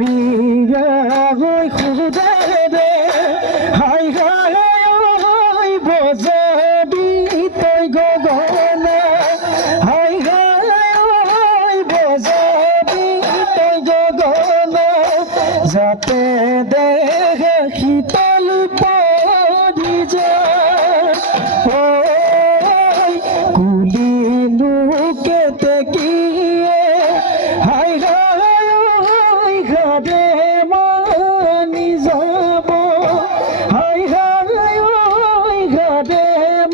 Miya hoy khuda de hai hai bozabi toy gogona hai hai bozabi toy gogona jate dekhe khital padi ja hoy kuli nuke tekiye hai ঘাটে মানি যাব high high ওই ঘাটে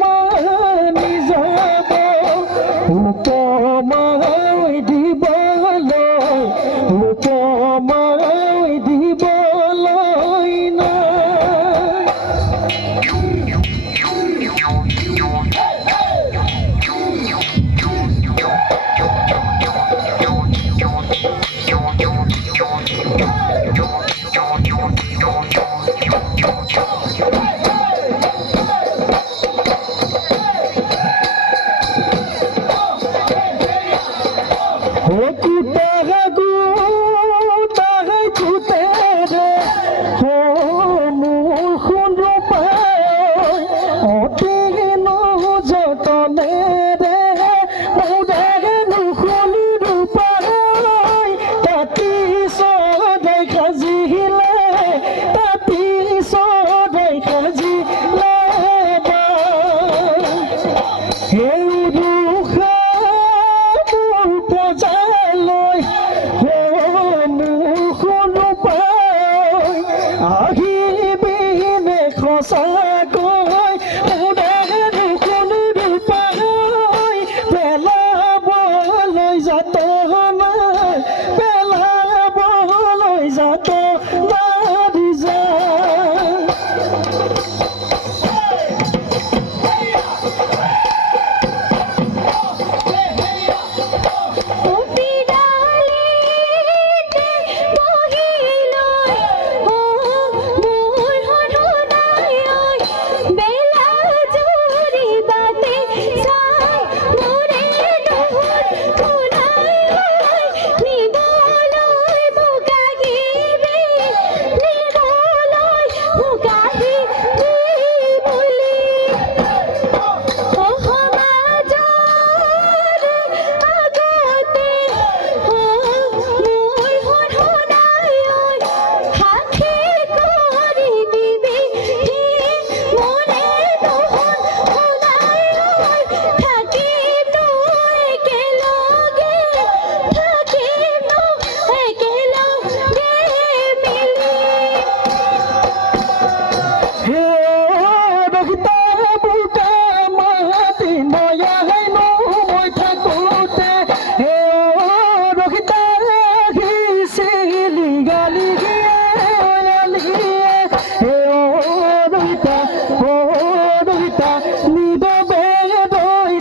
মানি যাব উপমাই দিবলৈ উপমাই দিবলৈ না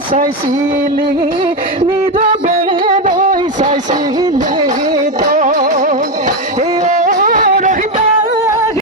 Sai siling ni